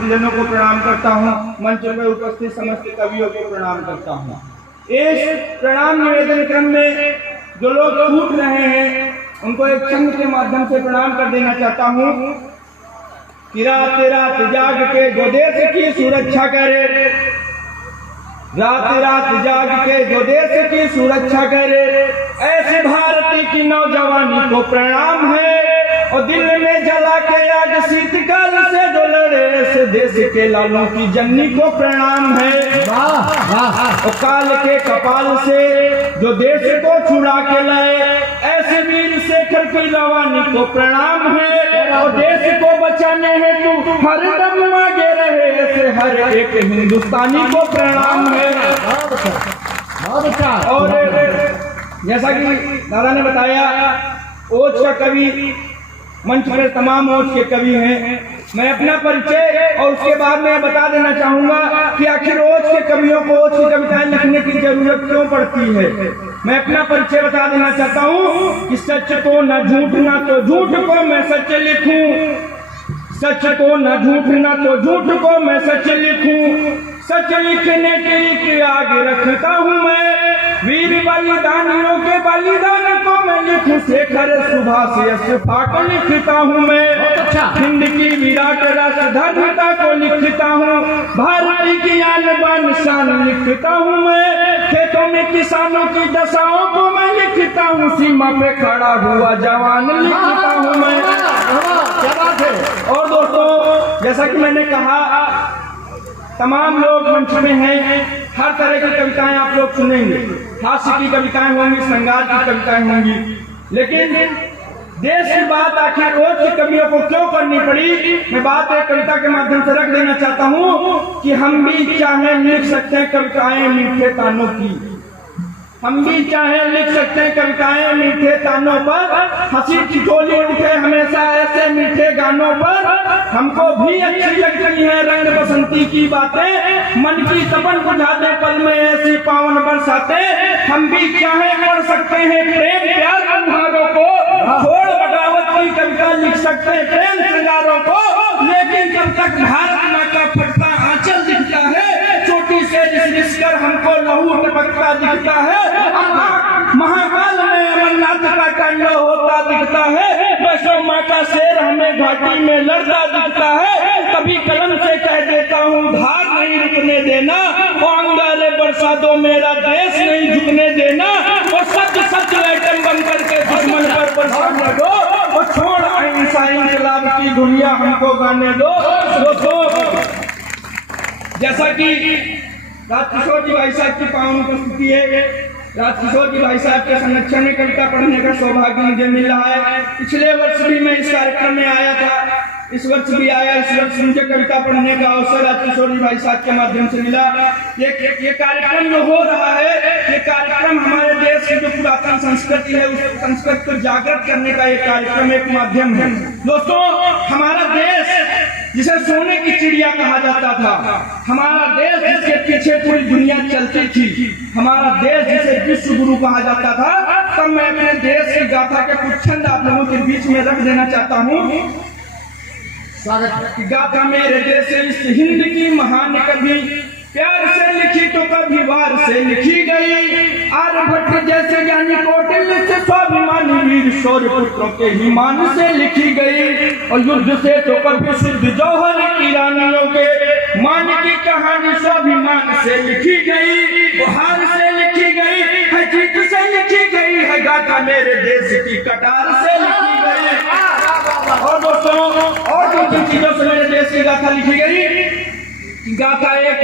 जनों को प्रणाम करता हूँ, मंच में उपस्थित समस्त कवियों को प्रणाम करता हूँ। इस प्रणाम निवेदन क्रम में जो लोग छूट रहे हैं उनको एक संघ के माध्यम से प्रणाम कर देना चाहता हूँ कि रात रात जाग के जो देश की सुरक्षा करे, रात रात जाग के जो देश की सुरक्षा करे, ऐसे भारत की नौजवानी को प्रणाम है। और दिल में जला के आग शीतकाल से जो लड़े, ऐसे देश के लालों की जननी को प्रणाम है। और काल के कपाल से जो देश को छुड़ा के लाए, ऐसे वीर शेखर की रवानी को प्रणाम है। और देश को बचाने हेतु हर दम आगे रहे, ऐसे हर एक हिंदुस्तानी को प्रणाम है। और जैसा कि दादा ने बताया, ओज का कवि मंच पर तमाम ओज के कवि हैं। मैं अपना परिचय और उसके बाद मैं बता देना चाहूंगा कि आखिर ओज के कवियों को ओज की कविताएं लिखने की जरूरत क्यों पड़ती है। मैं अपना परिचय बता देना चाहता हूँ कि सच को न झूठ, ना तो झूठ को मैं सच लिखूं, सच को न झूठ, ना तो झूठ को मैं सच लिखूं, सच लिखने की आग रखता हूँ मैं। वीर बलिदानियों के बलिदान को मैं लिखूं, शेखर सुभाष यशफा को लिखता हूँ मैं। हिंद की विराट राष्ट्रधारिता को लिखता हूँ, भारत की आन बान शान लिखता हूँ मैं। खेतों में किसानों की दशाओं को मैं लिखता हूँ, सीमा पे खड़ा हुआ जवान लिखता हूँ मैं। और दोस्तों, जैसा कि मैंने कहा, तमाम लोग मंच में हैं, हर तरह की कविताएं आप लोग सुनेंगे। हास्य की कविताएं होंगी, श्रृंगार की कविताएं होंगी, लेकिन देश की बात आखिर रोज की कवियों को क्यों करनी पड़ी, मैं बात एक कविता के माध्यम से रख देना चाहता हूँ कि हम भी चाहे लिख सकते हैं कविताएं मीठे तानों की, हम भी चाहे लिख सकते हैं कविताएं मीठे तानों पर, हंसी ठिठोली उठे हमेशा ऐसे मीठे गानों पर। हमको भी अच्छी लगती है रंग बसंती की बातें, मन की तपन बुझा दे पल में ऐसी पावन बरसातें। हम भी चाहे पढ़ सकते हैं प्रेम प्यार अंधारों को, छोड़ बगावत की कविता लिख सकते हैं प्रेम श्रृंगारों को, लेकिन जब तक भारत माँ का फटता आंचल दिखता है, चोटी से रिस कर हमको लहू टपकता दिखता है, महाकाल में अमरनाथ का तांडव होता दिखता है, वैष्णो माँ का शेर हमें घाटी में लड़ता दिखता है। कभी कलम से कह देता हूँ धार नहीं रुकने देना, वो अंगारे बरसा दो मेरा देश नहीं झुकने देना, वो सच सच आइटम बन करके दुश्मन पर बरसाने दो, वो छोड़ अहिंसा इंकलाब की दुनिया हमको गाने दो। दोस्तों, जैसा कि राजकिशोर जी भाई साहब की पावन उपस्थिति है, राजकिशोर जी भाई साहब के संरक्षण में कविता पढ़ने का सौभाग्य मुझे मिल रहा है। पिछले वर्ष भी मैं इस कार्यक्रम में आया था, इस वर्ष भी आया। इस वर्ष मुझे कविता पढ़ने का अवसर राजकिशोर जी भाई साहब के माध्यम से मिला। ये कार्यक्रम जो हो रहा है, ये कार्यक्रम हमारे देश की जो पुरातन संस्कृति है उस संस्कृति को जागृत करने का एक कार्यक्रम, एक माध्यम है। दोस्तों, हमारा देश जिसे सोने की चिड़िया कहा जाता था, हमारा देश जिसके पीछे पूरी दुनिया चलती थी, हमारा देश जिसे विश्व गुरु कहा जाता था, तब मैं अपने देश की गाथा के कुछ छंद आप लोगों के बीच में रख देना चाहता हूँ। गाथा मेरे देश इस हिंद की महान कवि, प्यार से लिखी तो कभी वार से लिखी गई, आर्यभट्ट जैसे ज्ञानी कौटिल्य से स्वाभिमानी वीर शौर्य पुत्रों के ही मान से लिखी गई। और युद्ध से तो कभी शुद्ध जौहर की रानियों के मान की कहानी स्वाभिमान से लिखी गई, हार से लिखी गई है, जीत से लिखी गई है, गाथा मेरे देश की कटार से लिखी गई। और दोस्तों, और किन चीजों से मेरे देश की गाथा लिखी गई? गाथा एक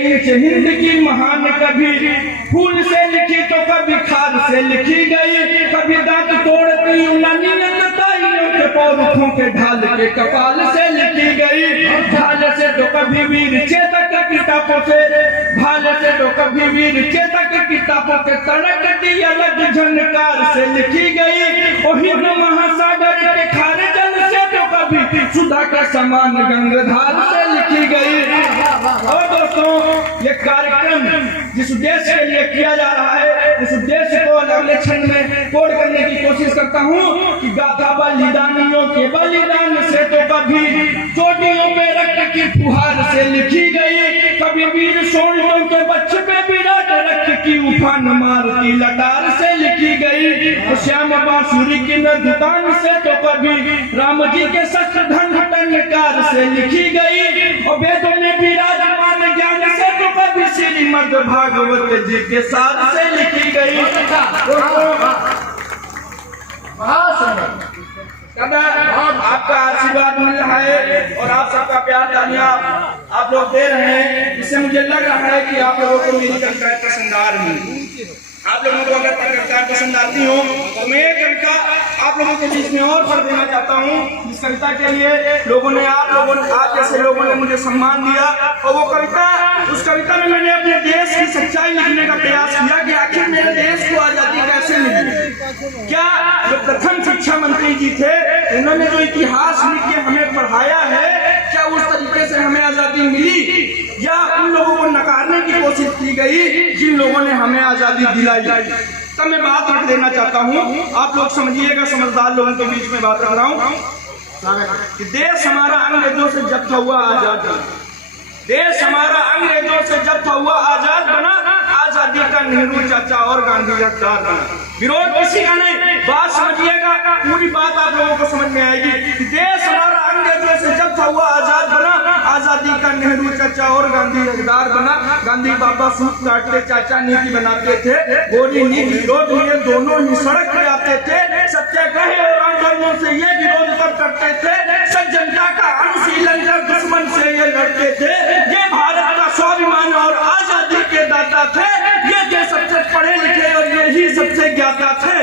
इंच हिंद की महान कभी, फूल से लिखी तो कभी खाद से लिखी गई, कभी दांत तोड़ती यूनानी नताइयों के पौरुखों के ढाल के कपाल से लिखी गई। ढाल से तो कभी वीर चेतक किताबों से, भाल से तो कभी वीर चेतक किताबों के तड़कती अलग झनकार से लिखी गई। और हिंद महासागर के खारे जल से तो कभी सुधा का समान गंगाधार से लिखी गई। और दोस्तों, ये कार्यक्रम जिस उद्देश्य के लिए किया जा रहा है इस उद्देश्य को अगले क्षण में कोड करने की कोशिश करता हूँ कि गाथा बलिदानियों के बलिदान से तो कभी चोटियों पे रक्त की फुहार से लिखी गई, कभी वीर शोणियों के बच्चे पे विराट रक्त की उफान मार की लटार से लिखी गई, तो श्याम बांसुरी की नदुतान से तो कभी राम जी के शस्त्र धन टंकार से लिखी गई, और वेदों में विराजमान ज्ञान से तो कभी श्रीमद् भागवत जी के सार से लिखी गई। आपका आशीर्वाद मिल रहा है और आप सबका प्यार तालियां आप लोग दे रहे हैं, इससे मुझे लग रहा है कि आप लोगों को मेरी कविताएं पसंद आ रही हैं। आप लोगों को अगर कविताएं पसंद आती हो तो मैं एक कविता आप लोगों के बीच में और पढ़ देना चाहता हूँ। इस कविता के लिए आप जैसे लोगों ने मुझे सम्मान दिया, और वो कविता, उस कविता में मैंने अपने देश की सच्चाई लिखने का प्रयास किया कि आखिर मेरे देश को आजादी कैसे मिली। क्या जो प्रथम शिक्षा मंत्री जी थे उन्होंने जो इतिहास लिख के हमें पढ़ाया है, क्या उस तरीके से हमें आजादी मिली, या उन लोगों को नकारने की कोशिश की गई जिन लोगों ने हमें आजादी दिलाई। तब मैं बात रख देना चाहता हूँ, आप लोग समझिएगा, समझदार लोगों के बीच में बात रख रहा हूँ कि देश हमारा अंग्रेजों से जब्त हुआ आजाद बना, देश हमारा अंग्रेजों से जब्त हुआ आजाद बना, आजादी का नेहरू चाचा और गांधी हकदार बना। विरोध किसी का नहीं, बात समझिएगा, पूरी बात आप लोगों को समझ में आएगी कि देश हमारा अंग्रेजों से जब्त हुआ आजाद बना, आजादी का नेहरू चाचा और गांधी हकदार बना। गांधी बाबा सूत काटते, चाचा नीति बनाते थे, गोरी नीति विरोध ये दोनों ही सड़क पे आते थे, सत्याग्रह और आंदोलनों से ये विरोध तब करते थे, सब जनता का अनुशीलन कर दुश्मन से ये लड़ते थे, ये भारत का स्वाभिमान और आजादी के दाता थे, ये थे सबसे पढ़े लिखे और यही सबसे ज्ञाता थे।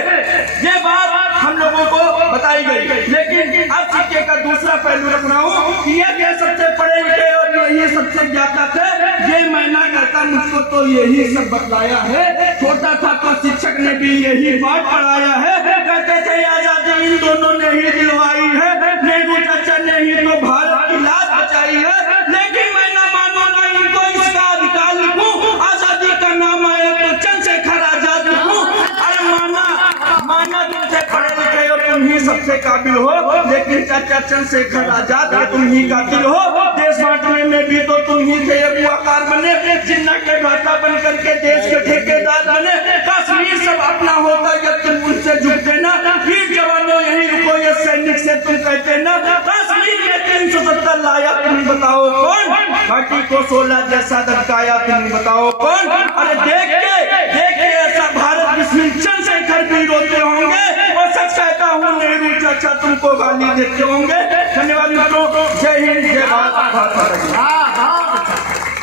ये बात हम लोगों को बताई गई, लेकिन अब सिक्के का दूसरा पहलू रख रहा हूँ कि ये सबसे पढ़े लिखे और यही सबसे ज्ञाता थे, ये मैं ना कहता, मुझको तो यही सब बतलाया है। छोटा था तो शिक्षक ने भी यही बात पढ़ाया है, कहते थे आजादी इन दोनों ने ही दिलवाई है, नेहरू चाचा ने ही तो भारत की लाज बचाई है, लेकिन मैं ना मानूंगा इनको इसका अधिकार लिखूं, आजादी का नाम आए तो चंद्रशेखर आजाद लिखूं। अरे माना तुमसे पढ़े लिखे और तुम ही सबसे काबिल हो, लेकिन चाचा चंद्रशेखर आजाद तुम ही कातिल हो। देश बांटने में भी तो तुम ही थे अगुवाकार बने, जिन्ना के घाटा बन करके देश के ठेकेदार बने। कश्मीर सब अपना होता जब तुम उनसे झुकते ना, वीर जवानों यही रुको ये सैनिक से तुम कहते ना, कश्मीर में 370 लाया तुम बताओ कौन, घाटी को 16 जैसा दबकाया तुम बताओ कौन। अरे देख के ऐसा भारत जिसमें चंद्रशेखर भी रोते होंगे, और सच कहता हूँ नेहरू चाचा तुमको गाली देते होंगे। धन्यवाद मित्रों, जय हिंद, जय भारत।